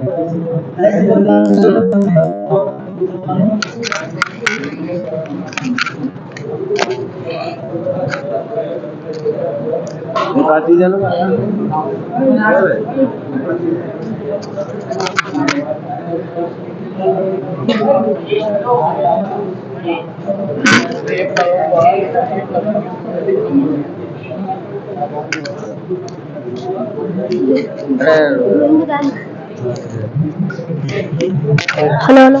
Hello hello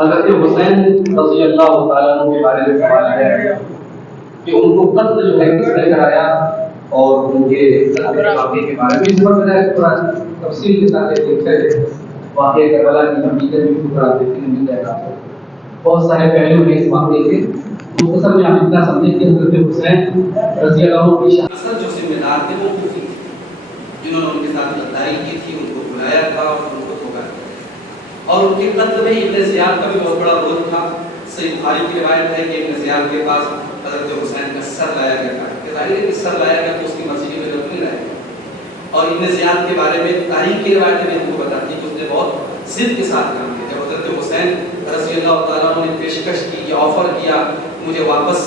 حضرت حسین رضی اللہ تعالیٰ عنہ کے بارے میں سوال ہے کہ ان کو قتل جو ہے کس نے کرایا اور ان کے واقعے کے بارے میں اس پر میں تھوڑا تفصیل کے ساتھ ایک واقعہ کربلا کی حقیقت بھی تھوڑا دیکھنے مل جائے گا. بہت سارے پہلو ہیں اس واقعے کے. مختصر میں آپ اتنا سمجھیں کہ حضرت حسین رضی اللہ عنہ کی اصل جو ذمہ دار تھے وہ کوفی تھے جنہوں نے ان کے ساتھ غداری کی تھی, ان کو بلایا تھا اور ان کو دھوکہ دیا. اور ان کے قتل میں ابن زیاد کا بھی بہت بڑا رول تھا. صحیح بخاری کی روایت ہے کہ ابن زیاد کے پاس حضرت حسین کا سر لایا گیا تھا. ظاہر ہے کہ سر لایا گیا تو اس کی مرضی میں لوگ نہیں رہے. اور ابن زیاد کے بارے میں تاریخ کی روایت میں ان کو بتاتی ہے کہ اس نے بہت ضد کے ساتھ کام کیا. جب حضرت حسین رضی اللہ تعالیٰ عنہ نے پیشکش کی یا آفر کیا مجھے واپس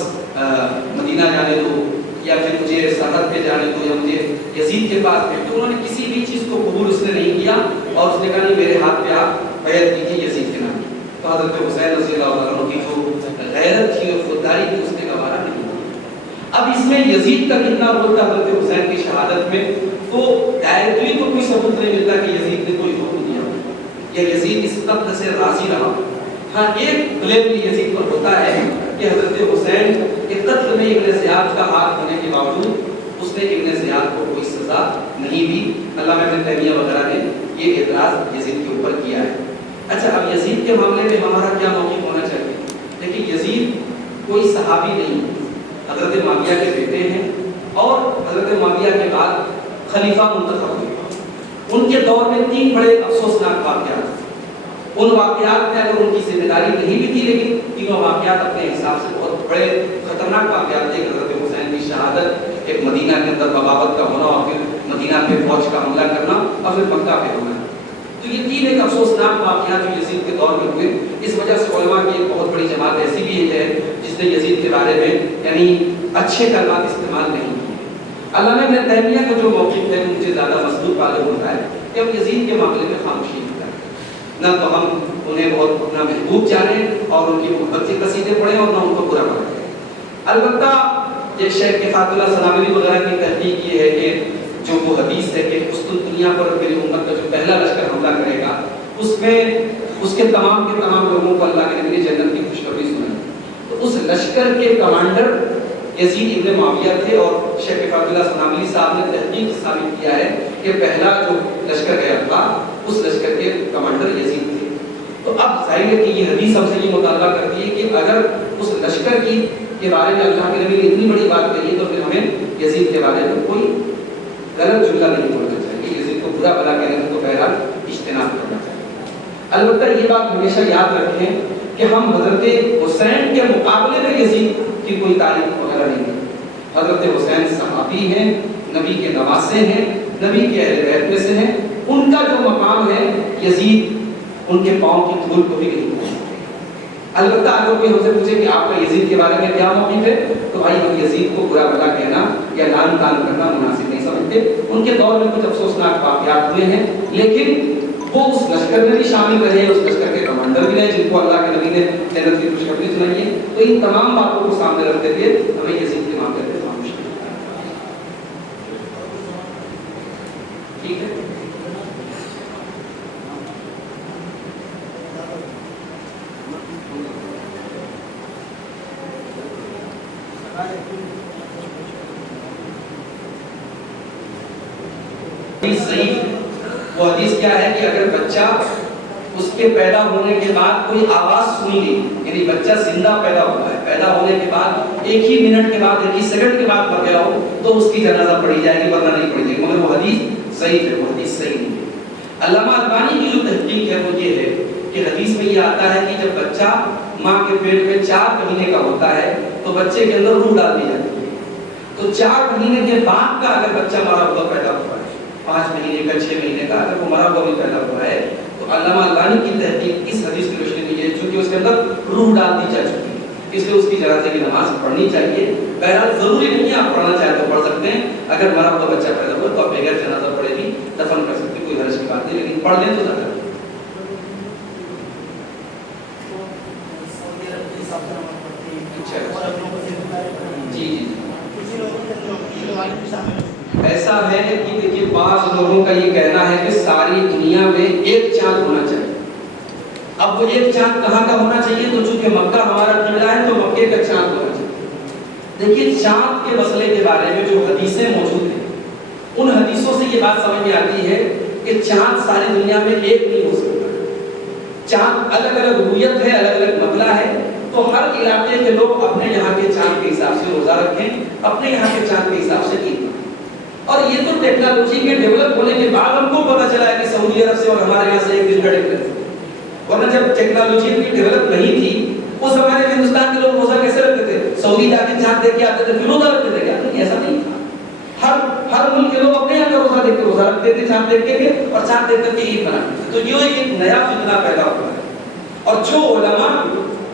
مدینہ جانے دو یا پھر مجھے سرحد پہ جانے دو یا مجھے یزید کے پاس بھیج دو, انہوں نے کسی بھی چیز کو قبول اس نے نہیں کیا اور اس نے کہا نہیں میرے ہاتھ پہ آپ بیعت کیجیے یزید کے نام. تو حضرت حسین رضی اللہ عنہ کی جو غیرت تھی اور خودداری تھی اس نے گوارا نہیں کیا. اب اس میں یزید کا کتنا رول تھا حضرت حسین کی شہادت میں, تو ڈائریکٹلی تو کوئی ثبوت نہیں ملتا کہ یزید نے کوئی حکم دیا یا یزید اس قتل سے راضی رہا. ہاں ایک کلیم یزید پر ہوتا ہے کہ حضرت حسین کے قتل میں ابن زیاد کا ہاتھ ہونے کے باوجود اس نے ابن زیاد کو کوئی سزا نہیں دی. علامہ ابن تیمیہ وغیرہ نے یہ اعتراض یزید کے اوپر کیا ہے. اچھا, اب یزید کے معاملے میں ہمارا کیا موقف ہونا چاہیے؟ لیکن یزید کوئی صحابی نہیں, حضرت معاویہ کے بیٹے ہیں اور حضرت معاویہ کے بعد خلیفہ منتخب ہوئے. ان کے دور میں 3 بڑے افسوسناک واقعات. ان واقعات میں اگر ان کی ذمہ داری نہیں بھی تھی لیکن تینوں واقعات اپنے حساب سے بہت بڑے خطرناک واقعات تھے. حضرت حسین کی شہادت, ایک مدینہ کے اندر بغاوت کا ہونا اور پھر مدینہ پہ فوج کا حملہ کرنا اور پھر مکہ پہ ہونا. تو یہ 3 ایک افسوسناک واقعات جو یزید کے دور میں ہوئے. اس وجہ سے علماء کی ایک بہت بڑی جماعت ایسی بھی ہے جس نے یزید کے بارے میں یعنی اچھے کلمات استعمال نہیں کیے. علامہ ابن تیمیہ کا جو موقف ہے مجھے زیادہ مضبوط معلوم ہوتا ہے کہ ہم یزید کے معاملے میں خاموشی کریں, نہ تو ہم انہیں بہت اپنا محبوب جانیں اور ان کی محبت کے قصیدے پڑھیں اور نہ ان کو برا کریں. البتہ یہ شیخ کفایت اللہ سلامری وغیرہ کی تحقیق یہ ہے کہ جو وہ حدیث ہے کہ قسطنطنیہ پر میری امت کا جو پہلا لشکر حملہ کرے گا اس میں اس کے تمام لوگوں کو اللہ کے نبی نے جنت کی خوشخبری سنائی. تو اس لشکر کے کمانڈر یزید ابن معاویہ تھے اور شیخ کفایت اللہ سلامری صاحب نے تحقیق ثابت کیا ہے کہ پہلا جو لشکر گیا تھا اس لشکر کے کمانڈر یزید تھے. تو اب ظاہر ہے کہ یہ حدیث ہم سے یہ مطالبہ کرتی ہے کہ اگر اس لشکر کے بارے میں اللہ کے نبی نے اتنی بڑی بات کہی ہے تو پھر ہمیں یزید کے بارے میں کوئی غلط جملہ نہیں بولنا چاہیے. یزید کو برا بھلا کہنے سے تو بہرحال اجتناب کرنا چاہیے. البتہ یہ بات ہمیشہ یاد رکھیں کہ ہم حضرت حسین کے مقابلے میں یزید کی کوئی تعریف وغیرہ نہیں کرتے. حضرت حسین صحابی ہیں, نبی کے نواسے ہیں, نبی کے اہل بیت میں سے ہیں. ان کا جو مقام ہے یزید ان کے پاؤں کی دھول کو بھی نہیں پہنچتے. البتہ اگر کوئی ہم سے پوچھے کہ آپ کا یزید کے بارے میں کیا موقف ہے تو بھائی ہم یزید کو برا بھلا کہنا یا لعن طعن کرنا مناسب نہیں سمجھتے. ان کے دور میں کچھ افسوسناک واقعات ہوئے ہیں لیکن وہ اس لشکر میں بھی شامل رہے, اس لشکر کے کمانڈر بھی رہے جن کو اللہ کے نبی نے جنت کی خوشخبری سنائی ہے. تو ان تمام باتوں کو سامنے رکھتے ہوئے ہمیں یزید کے معاملے میں خاموش کرنا ہے. ٹھیک ہے, صحیح. وہ حدیث کیا ہے کہ اگر بچہ اس کے پیدا ہونے کے بعد کوئی آواز سنی گئی یعنی بچہ زندہ پیدا ہوا ہے, پیدا ہونے کے بعد 1 ہی منٹ کے بعد 1 ہی سیکنڈ کے بعد مر گیا ہو تو اس کی جنازہ پڑھی جائے گی ورنہ نہیں پڑھی جائے گی. مگر وہ حدیث صحیح ہے, وہ حدیث صحیح نہیں ہے. علامہ البانی کی جو تحقیق ہے وہ یہ ہے کہ حدیث میں یہ آتا ہے کہ جب بچہ ماں کے پیٹ میں 4 مہینے کا ہوتا ہے تو بچے کے اندر روح ڈال دی جاتی ہے. تو 4 مہینے کے بعد کا اگر بچہ مرا ہوا پیدا ہوا ہے، 5 مہینے کا 6 مہینے کا اگر وہ مرا ہوا بھی پیدا ہوا ہے، تو علامہ البانی کی تحقیق اس حدیث کی روشنی میں یہ چونکہ اس کے اندر روح ڈال دی جا چکی ہے، اس لیے اس کی جنازے کی نماز پڑھنی چاہیے. بہرحال ضروری نہیں ہے، آپ پڑھنا چاہیں تو پڑھ سکتے ہیں. اگر مرا ہوا بچہ پیدا ہوا تو آپ بغیر جنازہ پڑھے بھی دفن کر سکتے ہیں، کوئی حرج کی بات نہیں، لیکن پڑھ لیں تو زیادہ. ایسا ہے کہ دیکھیے بعض لوگوں کا یہ کہنا ہے کہ ساری دنیا میں ایک چاند ہونا چاہیے. اب وہ ایک چاند کہاں کا ہونا چاہیے؟ تو چونکہ مکہ ہمارا قبلہ ہے تو مکے کا چاند ہونا چاہیے. دیکھیے چاند کے مسئلے کے بارے میں جو حدیثیں موجود ہیں ان حدیثوں سے یہ بات سمجھ میں آتی ہے کہ چاند ساری دنیا میں ایک نہیں ہو سکتا. چاند الگ الگ رویت ہے، الگ الگ مطلع ہے. تو ہر علاقے کے لوگ اپنے یہاں کے چاند کے حساب سے روزہ رکھیں، اپنے یہاں کے چاند کے حساب سے عید منائیں. اور یہ تو ٹیکنالوجی کے ڈیولپ ہونے کے بعد ہم کو پتہ چلا ہے کہ سعودی عرب سے اور ہمارے یہاں سے ایک دن کا ڈفرنس ہے. ورنہ جب ٹیکنالوجی اتنی ڈیولپ نہیں تھی اس زمانے میں ہندوستان کے لوگ روزہ کیسے رکھتے تھے؟ سعودی جا کے چاند دیکھ کے آتے تھے پھر روزہ رکھتے تھے. کیا نہیں، ایسا نہیں تھا. ہر ملک کے لوگ اپنے یہاں کا روزہ دیکھ کے روزہ رکھتے تھے، چاند دیکھ کے اور چاند دیکھ کر کے عید مناتے تھے. تو یہ ایک نیا فتنہ پیدا ہوا ہے. اور جو علماء،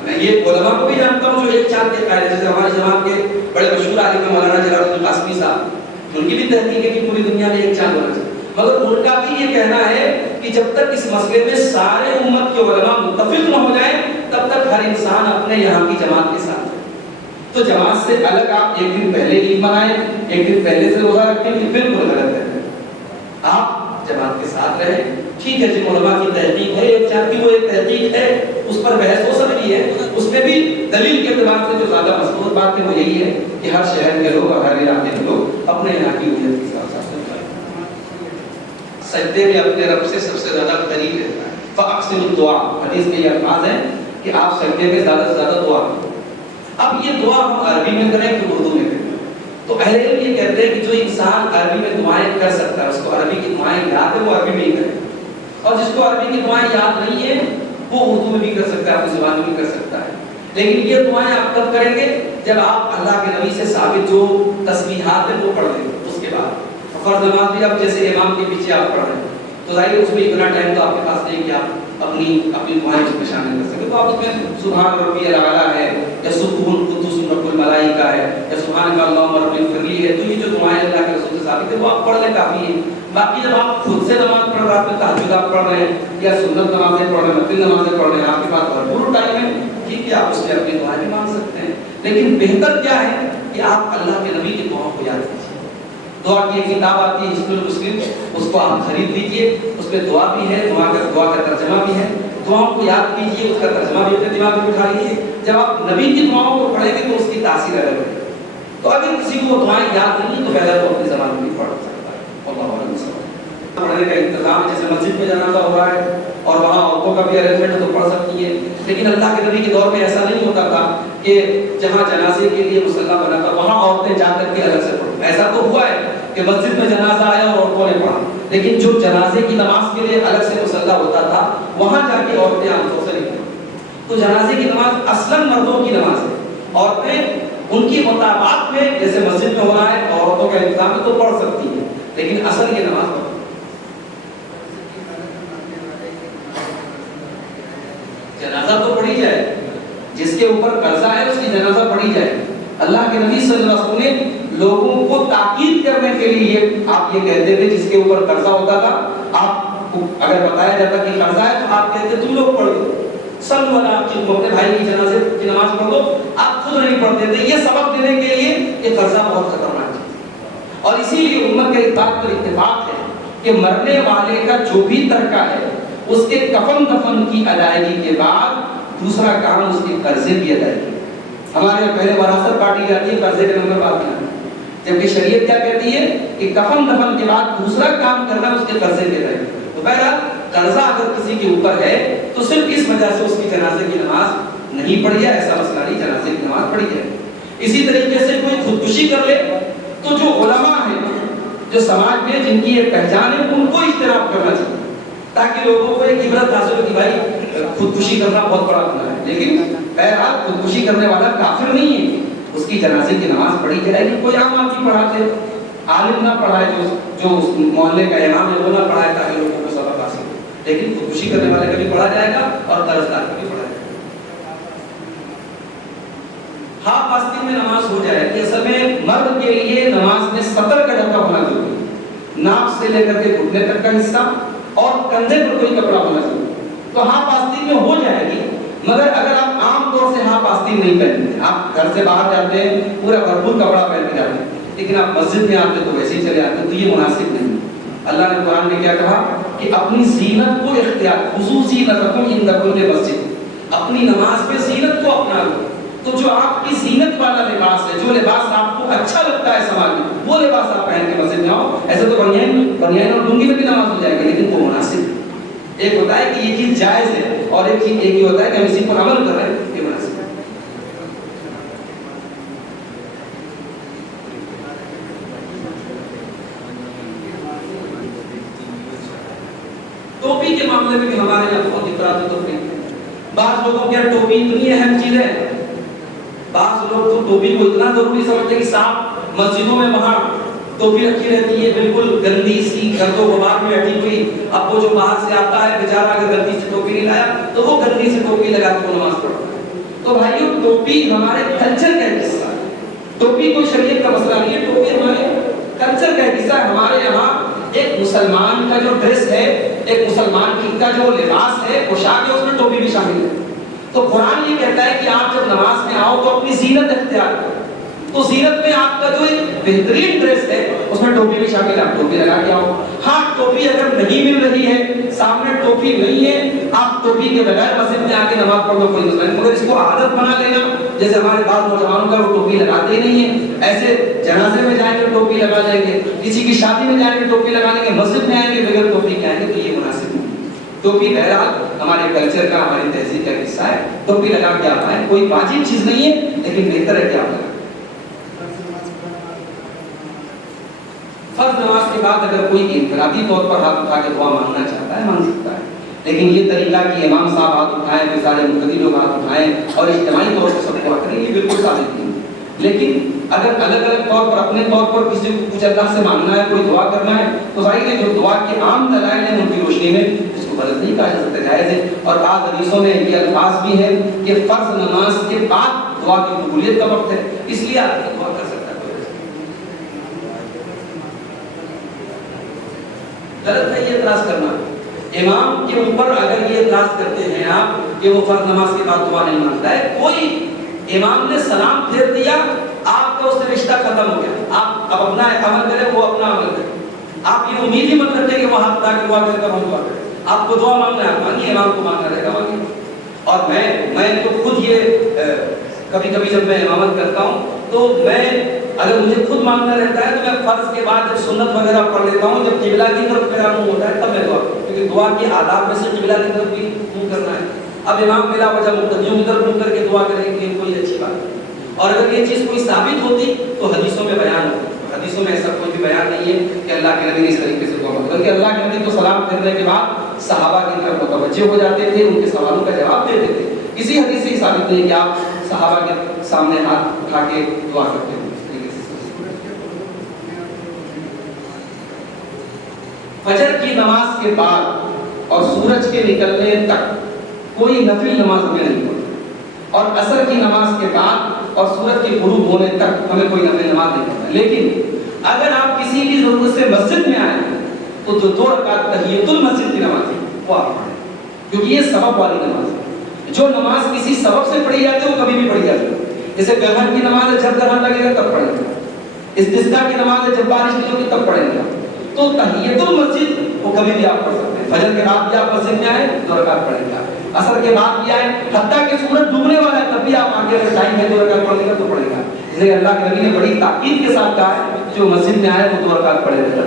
میں یہ علماء کو بھی جانتا ہوں جو ایک چاند کے قائل ہیں، جیسے ہماری جماعت کے بڑے مشہور عالم مولانا جلال الدین قاسمی صاحب، ان کی بھی تحقیق ہے کہ پوری دنیا میں ایک چاند ہونا چاہیے. مگر ان کا بھی یہ کہنا ہے کہ جب تک اس مسئلے میں سارے امت کے علماء متفق نہ ہو جائیں تب تک ہر انسان اپنے یہاں کی جماعت کے ساتھ ہے. تو جماعت سے الگ آپ ایک دن پہلے عید منائیں، ایک دن پہلے سے روزہ رکھیں، یہ بالکل غلط ہے. آپ جماعت کے ساتھ رہیں. ٹھیک ہے، جن علماء کی تحقیق ہے ایک چاند کی وہ ایک تحقیق ہے، اس پر بحث ہو سکتی ہے. اس میں بھی دلیل کے اعتبار سے جو زیادہ مضبوط بات ہے وہ یہی ہے کہ ہر شہر کے لوگ اور ہر علاقے کے لوگ اپنے یہاں کی اجرت کے ساتھ سجدے میں اپنے رب سے سب سے زیادہ قریب رہتا ہے. فاکثروا الدعاء، حدیث میں یہ الفاظ ہیں کہ آپ سجدے میں زیادہ سے زیادہ دعا کریں. اب یہ دعا ہم عربی میں کریں کہ اردو میں کریں؟ تو اہل علم یہ کہتے ہیں کہ جو انسان عربی میں دعائیں کر سکتا ہے، اس کو عربی کی دعائیں یاد ہے، وہ عربی میں ہی کرے. اور جس کو عربی کی دعائیں یاد نہیں ہے وہ اردو میں بھی کر سکتا ہے، اپنی زبان میں بھی کر سکتا ہے. لیکن یہ دعائیں آپ کب کریں گے؟ جب آپ اللہ کے نبی سے ثابت جو تسبیحات ہیں وہ پڑھ لیں. اس کے بعد فرض نماز بھی اب جیسے امام کے پیچھے آپ پڑھ رہے ہیں تو ظاہر اس میں اتنا ٹائم تو آپ کے پاس نہیں کہ آپ اپنی دعائیں اس میں شامل کر سکیں. تو آپ اس میں سبحان ربی الاعلیٰ ہے یا سبحان قدوس رب الملائکہ ہے یا سبحان اللہم رب اغفر لی ہے. تو یہ جو دعائیں اللہ کے رسول سے ثابت ہے وہ آپ پڑھ لیں، کافی ہے. باقی جب آپ خود سے نماز پڑھ رہے ہیں، تہجد آپ پڑھ رہے ہیں یا سنت نمازیں پڑھ رہے ہیں، نفل نمازیں پڑھ رہے ہیں، آپ کے پاس بھرپور ٹائم ہے، ٹھیک ہے، آپ اس میں اپنی دعائیں بھی مانگ سکتے ہیں. لیکن بہتر کیا ہے کہ آپ اللہ کے نبی کی دعاؤں کو یاد کیجیے. دعا کی ایک کتاب آتی ہے حصن المسلم، اس کو آپ خرید لیجیے. اس میں دعا بھی ہے، دعا کا ترجمہ بھی ہے. دعاؤں کو یاد کیجیے، اس کا ترجمہ بھی اپنے دماغ میں بٹھا لیجیے. جب آپ نبی کی دعاؤں کو پڑھیں گے تو اس کی تاثیر الگ ہے. تو اگر کسی کو دعائیں یاد نہیں تو پہلے وہ اپنی زبان میں پڑھ سکتا ہے. اللہ علیہ وسلم پڑھنے کا انتظام جیسے مسجد میں جنازہ ہو رہا ہے اور وہاں عورتوں کا بھی ارینجمنٹ تو پڑھ سکتی ہے. لیکن اللہ کے نبی کے دور میں ایسا نہیں ہوتا تھا کہ جہاں جنازے کے لیے مصلی بنا تھا وہاں عورتیں جا کر کے الگ سے پڑھیں. ایسا تو ہوا ہے کہ مسجد میں جنازہ آیا اور عورتوں نے پڑھا، لیکن جو جنازے کی نماز کے لیے الگ سے مصلی ہوتا تھا وہاں جا کے عورتیں عام طور سے نہیں پڑھیں. تو جنازے کی نماز اصلاً مردوں کی نماز ہے. عورتیں ان کی مطابقت میں جیسے مسجد میں ہو رہا ہے عورتوں کا انتظام ہے تو پڑھ سکتی ہے، لیکن اصل یہ نماز پڑھ جنازہ تو پڑھی جائے. جس کے اوپر قرضہ ہے اس کی جنازہ پڑھی جائے. اللہ کے نبی صلی اللہ علیہ وسلم نے لوگوں کو تاکید کرنے کے لیے آپ یہ کہتے تھے جس کے اوپر قرضہ ہوتا تھا، آپ اگر بتایا جاتا کہ قرضہ ہے تو آپ کہتے تم لوگ پڑھ دو، سب والا آپ کی اپنے بھائی کی جنازے کی نماز پڑھ دو. آپ خود نہیں پڑھتے تھے. یہ سبق دینے کے لیے کہ قرضہ بہت خطرناک ہے. اور اسی لیے امت کے بات پر اتفاق ہے کہ مرنے والے کا جو بھی ترکہ ہے اس کے کفن دفن کی ادائیگی کے بعد دوسرا کام اس کے قرضے کی ادائیگی. ہمارے یہاں پہلے وراثت کاٹی جاتی ہے، قرضے کے نمبر بعد میں، جبکہ شریعت کیا کہتی ہے کہ کفن دفن کے بعد دوسرا کام کرنا اس کے قرضے کی ادائیگی. تو بہرحال قرضہ اگر کسی کے اوپر ہے تو صرف اس وجہ سے اس کی جنازے کی نماز نہیں پڑھی جائے، ایسا مسئلہ نہیں، جنازے کی نماز پڑھی جائے. اسی طریقے سے کوئی خودکشی کر لے تو جو علماء ہیں جو سماج میں جن کی ایک پہچان ہے ان کو اجتناب کرنا چاہیے تاکہ لوگوں کو ایک عبرت حاصل ہو کہ بھائی خودکشی کرنا بہت بڑا گناہ ہے، لیکن بہرحال خودکشی کرنے والا کافر نہیں ہے، اس کی جنازے کی نماز پڑھی جائے گی، کوئی عام آدمی پڑھاتے، عالم نہ پڑھائے، جو اس محلے کا امام ہے وہ نہ پڑھائے تاکہ لوگوں کو سبق حاصل ہو، لیکن خودکشی کرنے والے کا بھی پڑھا جائے گا اور قرضدار کا بھی پڑھا جائے گا۔ ہاف آستین میں نماز ہو جائے کہ اصل میں مرد کے لیے نماز میں سطر کا ڈھکا ہونا ضروری ہے، ناک سے لے کر کے گھٹنے تک کا حصہ اور کندھے پر کوئی کپڑا ہونا ضروری ہے، تو ہاف آستین میں ہو جائے گی، مگر اگر آپ عام طور سے ہاف آستین نہیں پہنتے، آپ گھر سے باہر جاتے ہیں پورا بھرپور کپڑا پہن کے جاتے ہیں، لیکن آپ مسجد میں آتے تو ویسے ہی چلے آتے تو یہ مناسب نہیں ہے۔ اللہ نے قرآن میں کیا کہا کہ اپنی زینت کو اختیار، خصوصی نظرکم عند کل مسجد، اپنی نماز میں زینت کو اپنا لو، تو جو آپ کی زینت والا لباس ہے، جو لباس آپ کو اچھا لگتا ہے سماج میں، وہ لباس آپ پہن کے مسجد میں آؤ، ایسے تو بنیان اور لنگی میں بھی نماز ہو جائے گی، لیکن وہ مناسب ہے۔ ایک ہوتا ہے کہ یہ چیز جائز ہے اور ایک یہ ہوتا ہے کہ ہم اسی پر عمل کر رہے ہیں، یہ مناسب ہے۔ ٹوپی کے معاملے میں بھی ہمارے یہاں بہت افراط و تفریط ہے، بعض لوگوں کے ٹوپی اتنی اہم چیز ہے، بعض لوگ تو ٹوپی کو اتنا ضروری سمجھتے ہیں کہ صاحب مسجدوں میں وہاں ٹوپی رکھی رہتی ہے بالکل گندی سی گرد و غبار میں ہٹی ہوئی، اب وہ جو باہر سے آتا ہے بیچارہ اگر گندی سی ٹوپی نہیں لایا تو وہ گندی سی ٹوپی لگا کے نماز پڑھتا ہے۔ تو بھائیو ٹوپی ہمارے کلچر کا ایک حصہ ہے، ٹوپی کوئی شریعت کا مسئلہ نہیں ہے، ٹوپی ہمارے کلچر کا ایک حصہ ہے۔ ہمارے یہاں ایک مسلمان کا جو ڈریس ہے، ایک مسلمان کا جو لباس ہے، پوشاک ہے، اس میں ٹوپی بھی شامل ہے۔ تو قرآن یہ کہتا ہے کہ آپ جب نماز میں آؤ تو اپنی زینت اختیار کرو، تو زینت میں آپ کا جو ایک بہترین ڈریس ہے اس میں ٹوپی بھی شامل ہے، آپ ٹوپی لگا کے آؤ۔ ہاں ٹوپی اگر نہیں مل رہی ہے، سامنے ٹوپی نہیں ہے، آپ ٹوپی کے بغیر مسجد میں آ کے نماز پڑھ لو، کوئی مسئلہ نہیں، مگر اس کو عادت بنا لینا، جیسے ہمارے بعض نوجوانوں کا وہ ٹوپی لگاتے ہی نہیں ہیں، ایسے جنازے میں جائیں گے ٹوپی لگا لیں گے، کسی کی شادی میں جائیں گے ٹوپی لگا لیں گے، مسجد میں آئیں گے بغیر ٹوپی کے آئیں گے، تو یہ مناسب نہیں۔ ٹوپی بہرحال ہمارے کلچر کا، ہماری تہذیب کا حصہ ہے، ٹوپی لگا کے آنا ہے، کوئی واجب چیز نہیں ہے، لیکن بہتر ہے کہ آپ لگائیں۔ فرض نماز کے بعد اگر کوئی انفرادی طور پر ہاتھ اٹھا کے دعا مانگنا چاہتا ہے مانگ سکتا ہے، لیکن یہ طریقہ کہ امام صاحب ہاتھ اٹھائیں، پھر سارے مقتدی لوگ ہاتھ اٹھائیں اور اجتماعی طور پر سب کو کریں، یہ بالکل ثابت نہیں ہے۔ لیکن اگر الگ الگ طور پر اپنے طور پر کسی کو کچھ اللہ سے مانگنا ہے، کوئی دعا کرنا ہے، تو ظاہر ہے جو دعا کے عام دلائل ہیں ان کی روشنی میں اس کو غلط نہیں کہا جا سکتا، جائز ہے۔ اور بعض حدیثوں میں یہ الفاظ بھی ہیں کہ فرض نماز کے بعد دعا کی قبولیت کا وقت ہے، اس لیے آپ دعا کر سکتا ہے۔ غلط ہے یہ اعتراض کرنا، امام کے اوپر اگر یہ اعتراض کرتے ہیں آپ کہ وہ فرض نماز کے بعد دعا نہیں مانگتا ہے، کوئی امام نے سلام پھیر دیا، آپ کا اس سے رشتہ ختم ہو گیا، آپ اب اپنا عمل کریں، وہ اپنا عمل کریں، آپ یہ امید ہی مت رکھیں کہ وہ ہاتھ اٹھا کے دعا کرے گا، ہم دعا کریں، آپ کو دعا مانگنا ہے مانگیے، امام کو مانگنا رہے گا مانگیے۔ اور میں تو خود یہ کبھی کبھی جب میں امامت کرتا ہوں تو میں اگر مجھے خود مانگنا رہتا ہے تو میں فرض کے بعد جب سنت وغیرہ پڑھ لیتا ہوں، جب قبلہ کی طرف میرا منہ ہوتا ہے تب میں دعا کرتا ہوں، کیونکہ دعا کے آداب میں سے قبلہ کی طرف بھی منہ کرنا ہے۔ اب امام بلا وجہ مقتدیوں کی طرف منہ کر کے دعا کریں گے، کوئی اچھی بات نہیں۔ اور اگر یہ چیز کوئی ثابت ہوتی تو حدیثوں میں بیان ہوتی، حدیثوں میں ایسا کوئی بھی بیان نہیں ہے کہ اللہ کے نبی نے اس طریقے سے دعا کی، بلکہ اللہ کے نبی تو سلام پھیرنے کے بعد صحابہ کی طرف متوجہ ہو جاتے تھے، ان کے سوالوں کا جواب دیتے تھے۔ کسی حدیث سے ثابت نہیں کہ آپ صحابہ کے سامنے ہاتھ اٹھا کے دعا کرتے ہیں۔ فجر کی نماز کے بعد اور سورج کے نکلنے تک کوئی نفل نماز ہمیں نہیں پڑھتی، اور عصر کی نماز کے بعد اور سورج کے غروب ہونے تک ہمیں کوئی نفل نماز نہیں پڑھتا۔ لیکن اگر آپ کسی بھی ضرورت سے مسجد میں آئے تو جو 2 رکعت تحیۃ المسجد کی نماز ہے وہ آپ پڑھیں، کیونکہ یہ سبب والی نماز ہے۔ جو نماز کسی سبب سے پڑھی جاتی ہے وہ کبھی بھی پڑھی جاتی ہے، جیسے گرہن کی نماز ہے، جب گرہن لگے گا تب پڑھیں گے، استسقاء کی نماز ہے، جب بارش نہیں ہوگی تب پڑھیں گے۔ تو تحیۃ المسجد وہ کبھی بھی آپ پڑھ سکتے ہیں، فجر کے بعد بھی آپ مسجد میں آئے 2 رکعت پڑھیں گے، عصر کے بعد بھی آئے، حتیٰ کہ سورج ڈوبنے والا ہے تب بھی آپ آگے اگر ٹائم ہے 2 رکعت پڑھنے کا تو پڑھے گا، اس لیے اللہ کے نبی نے بڑی تاکید کے ساتھ کہا ہے جو مسجد میں آئے وہ 2 رکعت پڑھے رہے۔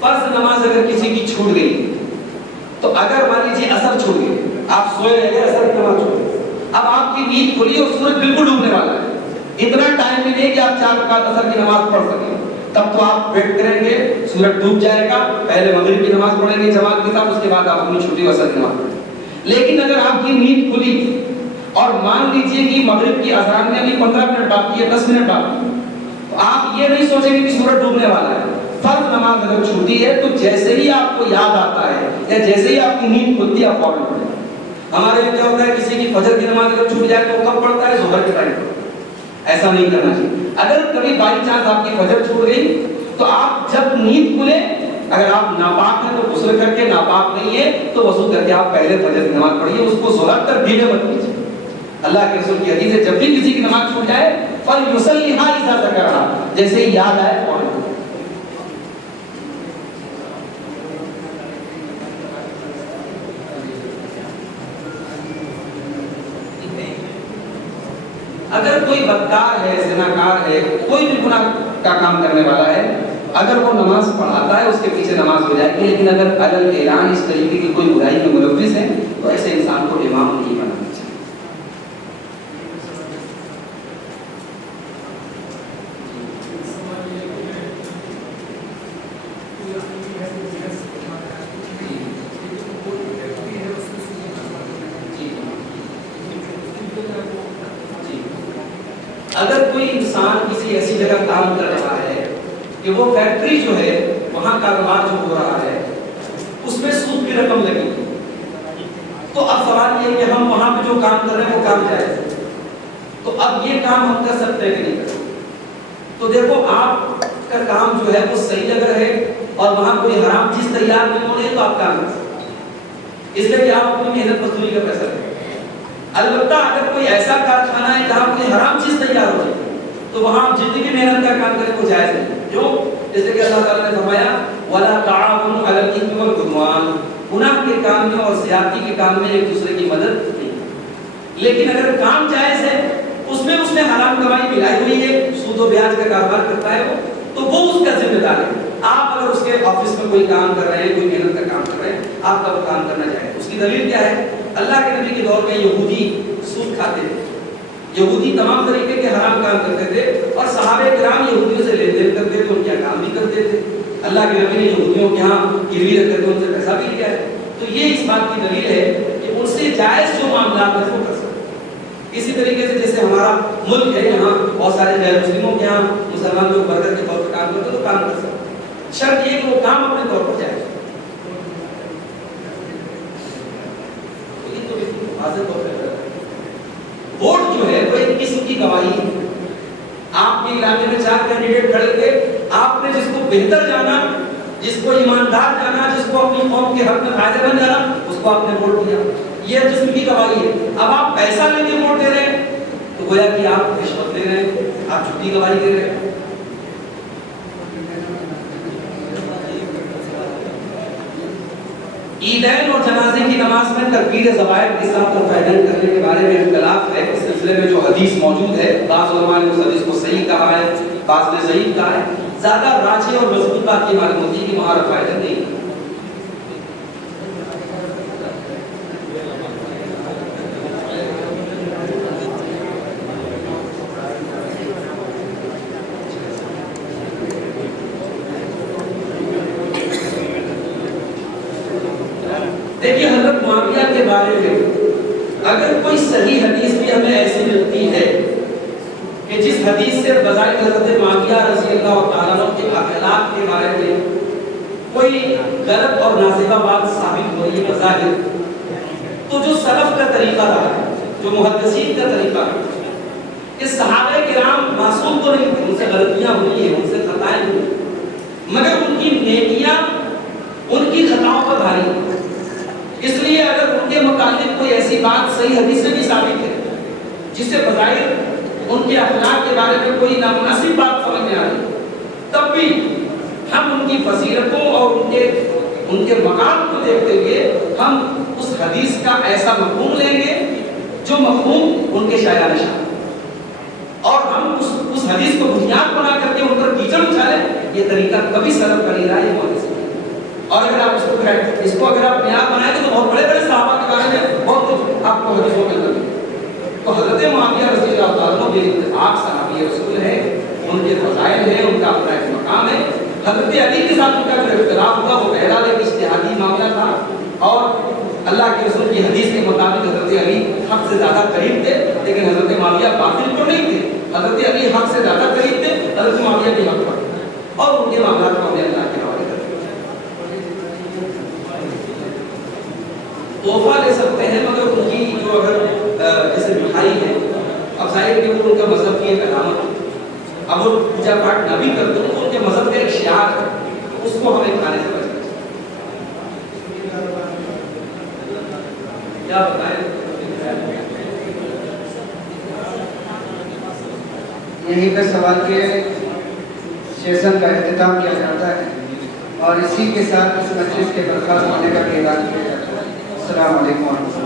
فرض نماز اگر کسی کی چھوٹ گئی تو اگر مان لیجیے عصر چھوٹ گئی، آپ سوئے رہ گئے، عصر کی نماز چھوٹ گئی، اب آپ کی نیند کھلی اور سورج بالکل ڈوبنے والا ہے، اتنا ٹائم بھی نہیں کہ آپ 4 رکعت عصر کی نماز پڑھ سکیں، تب تو آپ ویٹ کریں گے، سورج ڈوب جائے گا، پہلے مغرب کی نماز پڑھیں گے جماعت کے ساتھ، اس کے بعد آپ اپنی چھٹی وسط نماز پڑھیں گے۔ لیکن اگر آپ کی نیند کھلی اور مان لیجئے کہ مغرب کی اذان میں بھی 15 منٹ باقی ہے، 10 منٹ باقی ہے، تو آپ یہ نہیں سوچیں گے کہ سورج ڈوبنے والا ہے۔ فرض نماز اگر چھوٹی ہے تو جیسے ہی آپ کو یاد آتا ہے یا جیسے ہی آپ کی نیند کھلتی ہے آپ فوراً پڑھیں۔ ہمارے یہاں کیا ہوتا ہے، کسی کی فجر کی نماز اگر چھوٹ جائے تو کب پڑھتا ہے؟ ظہر کے ٹائم پر۔ ایسا نہیں کرنا چاہیے۔ اگر کبھی بائی چانس آپ کی فجر چھوٹ گئی تو آپ جب نیند کھلے، اگر آپ ناپاک ہیں تو غسل کر کے، ناپاک نہیں ہے تو وضو کر کے آپ پہلے فجر کی نماز پڑھیے، اس کو ظہر تک ڈیلے مت کیجیے۔ اللہ کے رسول کی حدیث ہے، جب بھی کسی کی نماز چھوٹ جائے فَلْيُصَلِّهَا إِذَا ذَكَرَهَا، جیسے ہی یاد آئے فوراً۔ اگر کوئی بدکار ہے، زناکار ہے، کوئی بھی گناہ کا کام کرنے والا ہے، اگر وہ نماز پڑھاتا ہے اس کے پیچھے نماز ہو جائے گی، لیکن اگر عدل اعلان اس طریقے کی کوئی برائی میں ملوث ہے تو ایسے انسان کو امام نہیں بنانا چاہیے۔ اگر کوئی انسان کسی ایسی جگہ کام کر رہا ہے کہ وہ فیکٹری جو ہے وہاں کاروبار جو ہو رہا ہے اس میں سود کی رقم لگی، تو اب سوال یہ کہ ہم وہاں پہ جو کام کر رہے ہیں وہ کام جائز ہے، تو اب یہ کام ہم کر سکتے ہیں کہ نہیں کر سکتے؟ تو دیکھو آپ کا کام جو ہے وہ صحیح اگر ہے اور وہاں کوئی حرام چیز تیار نہیں ہو رہی ہے تو آپ کام کر سکتے ہیں، اس لیے کہ آپ اپنی محنت مزدوری کا پیسہ دیں۔ البتہ اگر کوئی ایسا کارخانہ ہے جہاں کوئی حرام چیز تیار ہو جائے تو وہاں آپ جتنی بھی محنت کا کام کریں وہ جائز ہے، جو جیسے کہ اللہ تعالیٰ نے فرمایا وَلَا تَعَاوَنُوا عَلَى الْإِثْمِ وَالْعُدْوَانِ، گناہ کے کام میں اور زیادتی کے کام میں ایک دوسرے کی مدد نہیں۔ لیکن اگر کام جائز ہے اس میں اس نے حرام کمائی ملائی ہوئی ہے، سود و بیاج کا کاروبار کرتا ہے وہ، تو وہ اس کا ذمہ دار ہے۔ آپ اگر اس کے آفس میں کوئی کام کر رہے ہیں، کوئی محنت کا کام کر رہے ہیں، آپ کا وہ کام کرنا چاہیے، اس کی دلیل کیا ہے؟ اللہ کے نبی کے دور میں یہودی سود کھاتے تھے، یہودی تمام طریقے کے حرام کام کرتے تھے اور صحابہ کرام یہودیوں سے لین دین کرتے تھے، ان کے کام بھی کرتے تھے۔ اللہ کے نبی نے یہودیوں کے ہاں گروی رکھ کر کے ان سے پیسہ بھی لیا ہے، تو یہ اس بات کی دلیل ہے کہ ان سے جائز جو معاملات ہیں وہ کر سکتے ہیں۔ اسی طریقے سے جیسے ہمارا ملک ہے، یہاں بہت سارے غیر مسلموں کے ہاں مسلمان لوگ برکت کے طور پر کام کرتے ہیں تو کام کر سکتے ہیں، شرط یہ کہ وہ کام اپنے طور پر جائز۔ ووٹ جو ہے وہ ایک قسم کی گواہی ہے۔ آپ کے علاقے میں 4 کینڈیڈیٹ کھڑے ہوئے، آپ نے جس کو بہتر جانا، جس کو ایماندار جانا، جس کو اپنی قوم کے حق میں فائدہ مند جانا، اس کو آپ نے ووٹ دیا، یہ قسم کی گواہی ہے۔ اب آپ پیسہ لے کے ووٹ دے رہے ہیں تو گویا کہ آپ رشوت دے رہے ہیں، آپ جھوٹی گواہی دے رہے ہیں۔ عیدین اور جنازے کی نماز میں تکبیر زوائد کے ساتھ تعین کرنے کے بارے میں اختلاف ہے، اس سلسلے میں جو حدیث موجود ہے بعض علماء نے اس حدیث کو صحیح کہا ہے، بعض نے ضعیف کہا ہے۔ زیادہ راجح اور مضبوط بات یہ معلوم ہوتی ہے کہ وہاں رفع یدین نہیں۔ دیکھیے حضرت معاویہ کے بارے میں اگر کوئی صحیح حدیث بھی ہمیں ایسی ملتی ہے کہ جس حدیث سے بظاہر حضرت معاویہ رضی اللہ تعالیٰ عنہ کے اخلاق کے بارے میں کوئی غلط اور نازیبہ بات ثابت ہو رہی ہے بظاہر، تو جو سلف کا طریقہ رہا ہے، جو محدثین کا طریقہ ہے کہ صحابہ کرام معصوم تو نہیں تھے، ان سے غلطیاں ہوئی ہیں، ان سے خطائیں ہوئی ہیں، مگر ان کی نیکیاں ان کی خطاؤں پر بھاری ہیں۔ اس لیے اگر ان کے متعلق کوئی ایسی بات صحیح حدیث سے بھی ثابت ہے جس سے بظاہر ان کے اخلاق کے بارے میں کوئی نامناسب بات سمجھ میں آ رہی، تب بھی ہم ان کی فضیلتوں اور ان کے مقام کو دیکھتے ہوئے ہم اس حدیث کا ایسا مفہوم لیں گے جو مفہوم ان کے شاعر نشان، اور ہم اس حدیث کو بنیاد بنا کر کے ان پر کیچڑ اچھالیں، یہ طریقہ کبھی سلف کا نہیں رہا، یہ بہت اور اگر آپ اس کو اگر آپ بنیاد بنائیں گے تو بہت بڑے بڑے صحابہ کے بارے میں بہت کچھ آپ کو حدیثوں میں لگے۔ تو حضرت معاویہ رضی اللہ تعالیٰ عنہ بے اتفاق صحابی رسول ہے، ان کے فضائل ہیں، ان کا اپنا ایک مقام ہے. حضرت علی کے ساتھ ان کا جو اختلاف ہوا وہ بہرحال ایک اجتہادی معاملہ تھا، اور اللہ کے رسول کی حدیث کے مطابق حضرت علی حق سے زیادہ قریب تھے، لیکن حضرت معاویہ باطل کو نہیں تھے. حضرت علی حق سے زیادہ قریب تھے، حضرت معاویہ بھی حق پر تھے، اور ان کے معاملات کو ہمیں اللہ کے حوالے کر تحفہ لے سکتے ہیں، مگر ان کی جو اگر جیسے مٹھائی ہے، اب ظاہر کہ وہ ان کا مذہب کی ایک علامت ہے، اب وہ پوجا پاٹ نہ بھی کرتے ہیں تو ان کے مذہب کا ایک شعار ہے، اس کو ہمیں کھانے سے بچنا چاہیے. کیا بتائیں؟ یہیں پہ سوال کے سیشن کا اختتام کیا جاتا ہے اور اسی کے ساتھ اس مجلس کے برخاست ہونے کا اعلان کیا جاتا ہے. السلام علیکم ورحمۃ اللہ.